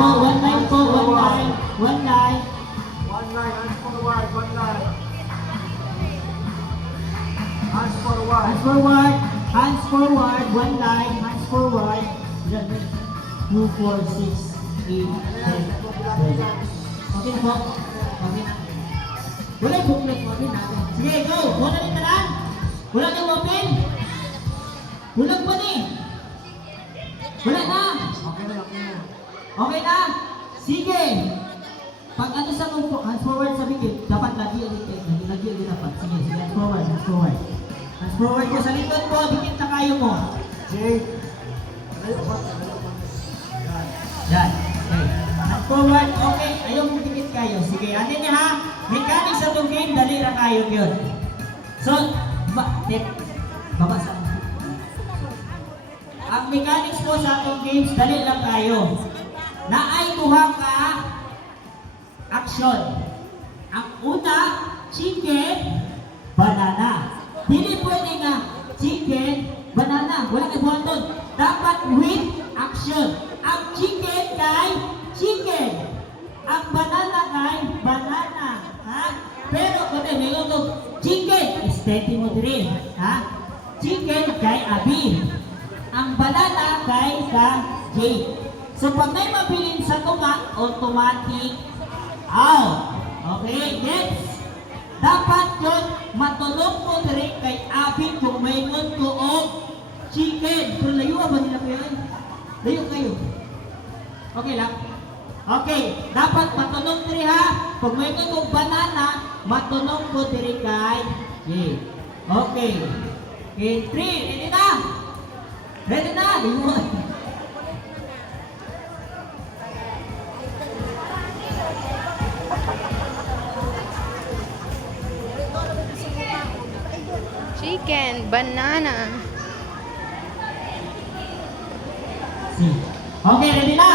po, one line po, one line. One line, hands forward, one line. Hands forward. Hands forward, hands forward, one line, hands forward. 2, 4, 6, 8, 10, 12. Okay na po? Okay na. Wala yung booklet mo rin natin. Sige, go! Wala rin na lang? Wala na yung open? Hulag pa ni? Wala na? Okay na. Okay na? Sige! Pag ano sa hands forward sa bigit, dapat lagi ulit dapat. Sige, hands forward, hands forward. Hands forward ko sa likod po, bigit na kayo mo. Jay. Layo pa. Yan. Okay. Hands forward, okay. Ayaw mong dikit kayo. Sige, ano niya ha? Mechanics sa itong game, dali na kayo yun. So, baba sa ang mechanics po sa itong games, dali lang kayo. Naay kuha ka action. Ang una, chicken, banana. Hindi pwede nga chicken, banana. Wala kayo buwan doon. Dapat with action. Ang chicken kay chicken. Ang banana kay banana. Ha? Pero kung may ito, chicken, steady mo din. Ha? Chicken kay Abi. Ang banana kay sa Jay. So pag may mabilin sa tunga, automatic out. Okay, next. Dapat yun, matulog mo rin kay Abi kung may ko o chicken. Pero layo ba nila kayo? Layo kayo. Okay lang? Okay, dapat matulog rin ha. Kung may ko banana, matulog mo rin kay Jay. Okay. Okay, 3. Ready na? Ready na? Liwan. Chicken, banana. Okay, ready na?